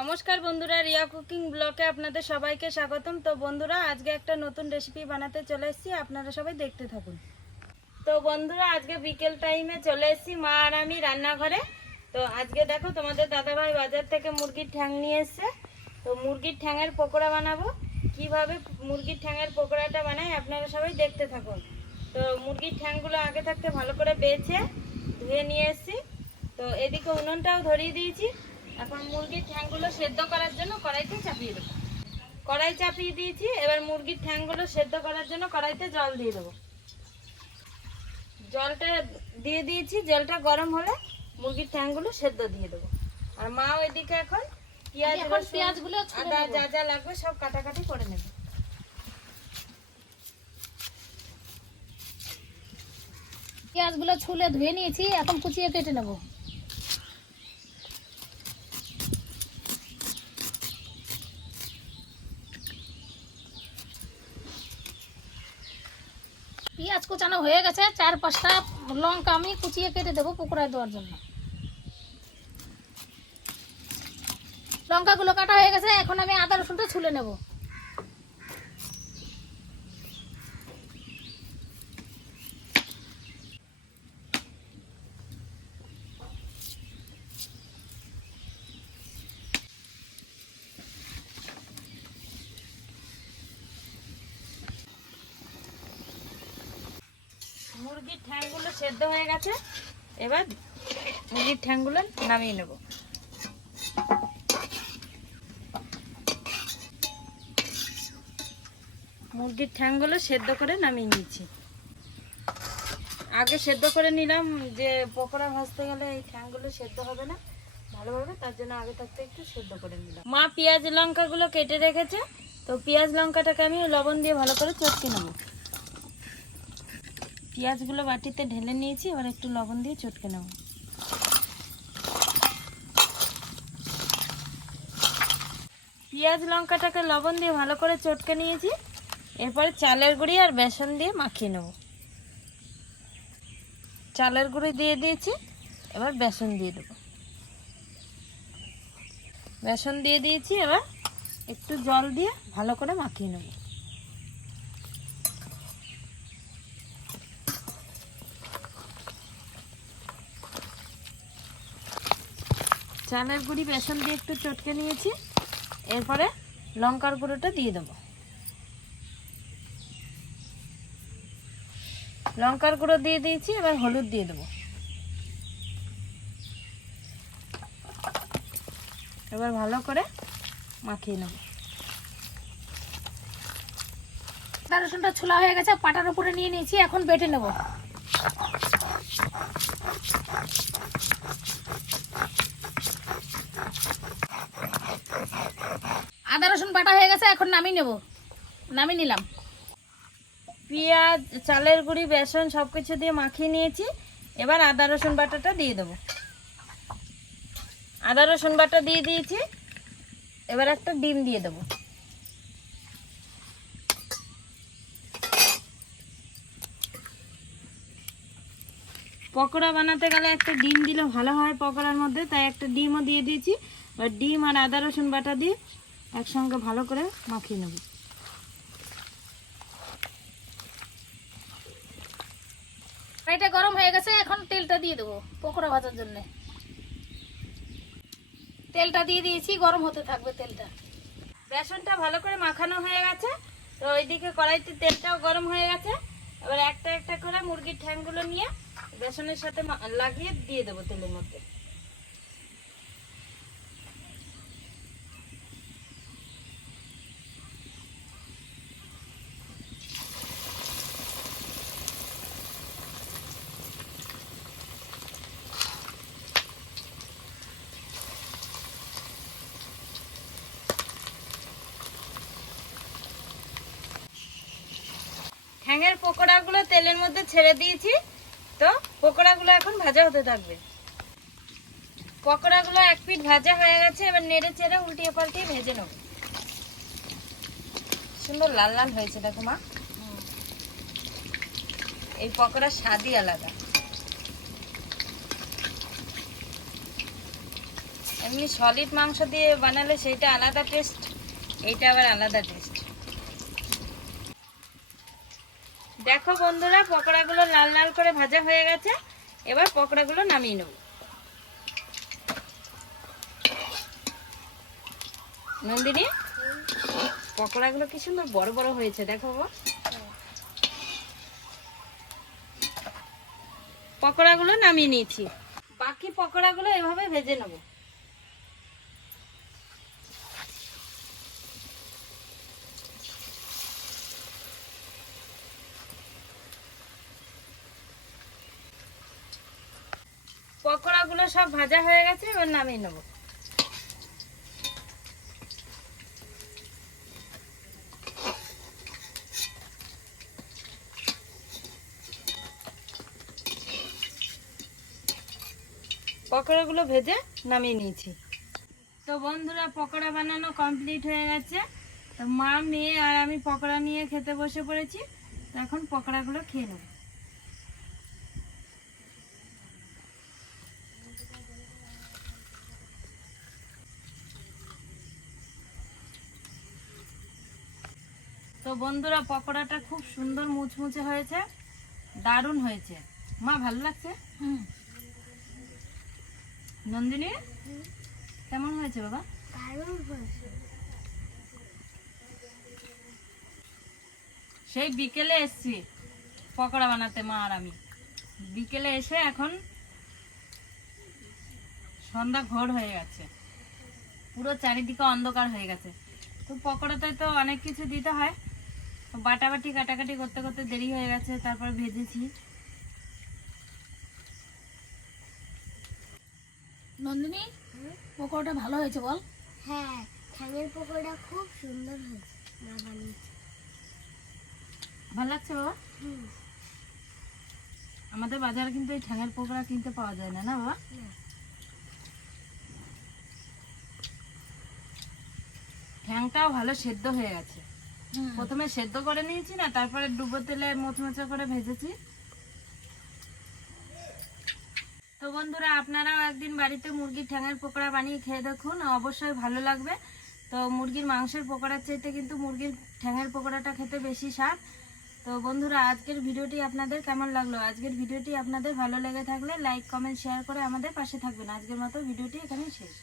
নমস্কার বন্ধুরা, রিয়া কুকিং ব্লগে আপনাদের সবাইকে স্বাগতম। তো বন্ধুরা, আজকে একটা নতুন রেসিপি বানাতে চলে এসেছি, আপনারা সবাই দেখতে থাকুন। তো বন্ধুরা, আজকে বিকেল টাইমে চলে এসেছি মা আর আমি রান্নাঘরে। তো আজকে দেখো, তোমাদের দাদাভাই বাজার থেকে মুরগির ঠ্যাং নিয়ে এসছে। তো মুরগির ঠ্যাঙের পকোড়া বানাবো। কিভাবে মুরগির ঠ্যাঙের পকোড়াটা বানাই আপনারা সবাই দেখতে থাকুন। তো মুরগির ঠ্যাংগুলো আগে থাকতে ভালো করে বেছে ধুয়ে নিয়ে এসেছি। তো এদিকে উনুনটাও ধরিয়ে দিয়েছি। এখন মুরগির ঠ্যাংগুলো সেদ্ধ করার জন্য কড়াইতে চাপিয়ে দেবো। কড়াই চাপিয়ে দিয়েছি, এবার মুরগির ঠ্যাংগুলো সেদ্ধ করার জন্য কড়াইতে জল দিয়ে দেবো। জলটা দিয়ে দিয়েছি, জলটা গরম হলে মুরগির ঠ্যাংগুলো সেদ্ধ দিয়ে দেবো। আর মাও এদিকে এখন পেঁয়াজগুলো আদা যা যা লাগবে সব কাটাকাটি করে নেবে। পেঁয়াজগুলো ছুলে ধুয়ে নিয়েছি, এখন কুচিয়ে কেটে নেব। পেঁয়াজ কুচানো হয়ে গেছে, 4-5টা লঙ্কা আমি কুচিয়ে কেটে দেবো পকোড়ায় দেওয়ার জন্য। লঙ্কাগুলো কাটা হয়ে গেছে, এখন আমি আদা রসুনটা ছুলে নেব। মুরগির ঠ্যাংগুলো সেদ্ধ হয়ে গেছে, এবার মুরগির ঠ্যাংগুলো নামিয়ে নেব। মুরগির ঠ্যাংগুলো সেদ্ধ করে নামিয়ে নিয়েছি। আগে সেদ্ধ করে নিলাম, যে পকোড়া ভাজতে গেলে এই ঠ্যাংগুলো সেদ্ধ হবে না ভালোভাবে, তার জন্য আগে থাকতে একটু সেদ্ধ করে নিলাম। মা পেঁয়াজ লঙ্কাগুলো কেটে রেখেছে। তো পেঁয়াজ লঙ্কাটাকে আমি লবণ দিয়ে ভালো করে চটকে নেব। পেঁয়াজগুলো বাটিতে ঢেলে নিয়েছি, এবার একটু লবণ দিয়ে চটকে নেব। পেঁয়াজ লঙ্কাটাকে লবণ দিয়ে ভালো করে চটকে নিয়েছি। এরপরে চালের গুঁড়ি আর বেসন দিয়ে মাখিয়ে নেব। চালের গুঁড়ি দিয়ে দিয়েছি, এবার বেসন দিয়ে দেব। বেসন দিয়ে দিয়েছি, এবার একটু জল দিয়ে ভালো করে মাখিয়ে নেব। চালের গুঁড়ি বেসন দিয়ে একটু চটকে নিয়েছি, এরপরে লঙ্কার গুঁড়োটা দিয়ে দেবো। লঙ্কার গুঁড়ো দিয়ে দিয়েছি, এবার হলুদ দিয়ে দেবো। এবার ভালো করে মাখিয়ে নেব। আদা রসুনটা ছোলা হয়ে গেছে, পাটার উপরে নিয়ে নিয়েছি, এখন বেটে নেব। আদা রসুন বাটা হয়ে গেছে, এখন নামিয়ে নিলাম। পেঁয়াজ, চালের গুঁড়ি, বেসন সবকিছু দিয়ে মাখিয়ে নিয়েছি। এবার আদা রসুন বাটাটা দিয়ে দেবো। আদা রসুন বাটা দিয়ে দিয়েছি, এবার একটা ডিম দিয়ে দেবো। পকোড়া বানাতে গেলে একটা ডিম দিলে ভালো হয় পকোড়ার মধ্যে, তাই একটা ডিমও দিয়ে দিয়েছি। এবার ডিম আর আদা রসুন বাটা দিয়ে একসঙ্গে ভালো করে মাখিয়ে নেব। কড়াইটা গরম হয়ে গেছে, এখন তেলটা দিয়ে দেবো পকোড়া ভাজার জন্য। তেলটা দিয়ে দিয়েছি, গরম হতে থাকবে তেলটা। বেসনটা ভালো করে মাখানো হয়ে গেছে। তো ওইদিকে কড়াইতে তেলটাও গরম হয়ে গেছে। এবার একটা একটা করে মুরগির ঠ্যাংগুলো নিয়ে বেসনের সাথে লাগিয়ে দিয়ে দেবো তেলের মধ্যে। ঠ্যাঙের পকোড়াগুলো তেলের মধ্যে ছেড়ে দিয়েছি। তো পকোড়াগুলো এখন ভাজা হতে থাকবে। পকোড়াগুলো এক পিঠ ভাজা হয়ে গেছে, এবার নেড়ে চেড়ে উল্টিয়ে পাল্টিয়ে ভেজে নেব। সুন্দর লাল লাল হয়েছে দেখো মা। এই পকোড়ার স্বাদই আলাদা। এমনি সলিড মাংস দিয়ে বানালে সেইটা আলাদা টেস্ট, এইটা আবার আলাদা টেস্ট। দেখো বন্ধুরা, পকোড়াগুলো লাল লাল করে ভাজা হয়ে গেছে। এবার পকোড়াগুলো নামিয়ে নেব। নন্দিনী, পকোড়াগুলো কি সুন্দর বড় বড় হয়েছে, দেখো বাবা। পকোড়াগুলো নামিয়ে নিয়েছি, বাকি পকোড়াগুলো এভাবে ভেজে নেব। পকোড়াগুলো সব ভাজা হয়ে গেছে, এবার নামিয়ে নেব। পকোড়াগুলো ভেজে নামিয়ে নিয়েছি। তো বন্ধুরা, পকোড়া বানানো কমপ্লিট হয়ে গেছে। তো মা, মেয়ে আর আমি পকোড়া নিয়ে খেতে বসে পড়েছি। তো এখন পকোড়াগুলো খেয়ে নেব। তো বন্ধুরা, পকোড়াটা খুব সুন্দর মুচমুচে হয়েছে, দারুণ হয়েছে। মা, ভালো লাগছে? নন্দিনী, কেমন হয়েছে বাবা? সেই বিকেলে এসছি পকোড়া বানাতে, মা আর আমি। বিকেলে এসে এখন সন্ধ্যা ঘোর হয়ে গেছে, পুরো চারিদিকে অন্ধকার হয়ে গেছে। তো পকোড়াতে তো অনেক কিছু দিতে হয়, বাটাবাটি কাটাকাটি করতে করতে দেরি হয়ে গেছে, তারপর ভেজেছি। নন্দিনী, পকোড়াটা ভালো হয়েছে বল? হ্যাঁ, ঠ্যাঙের পকোড়া খুব সুন্দর হয়েছে, মা বানিয়েছে। ভালো লাগছে বাবা? আমাদের বাজারে কিন্তু এই ঠ্যাঙের পকোড়া কিনতে পাওয়া যায় না, না বাবা? ঠ্যাংটাও ভালো সেদ্ধ হয়ে গেছে। প্রথমে সেদ্ধ করে নিয়েছি না, তারপরে ডুবো তেলে মোচমোচা করে ভেজেছি। তো বন্ধুরা, আপনারাও একদিন বাড়িতে মুরগির ঠ্যাঙের পকোড়া বানিয়ে খেয়ে দেখুন, অবশ্যই ভালো লাগবে। তো মুরগির মাংসের পকোড়ার চাইতে কিন্তু মুরগির ঠ্যাঙের পকোড়াটা খেতে বেশি স্বাদ। তো বন্ধুরা, আজকের ভিডিওটি আপনাদের কেমন লাগলো? আজকের ভিডিওটি আপনাদের ভালো লেগে থাকলে লাইক, কমেন্ট, শেয়ার করে আমাদের পাশে থাকবেন। আজকের মতো ভিডিওটি এখানেই শেষ।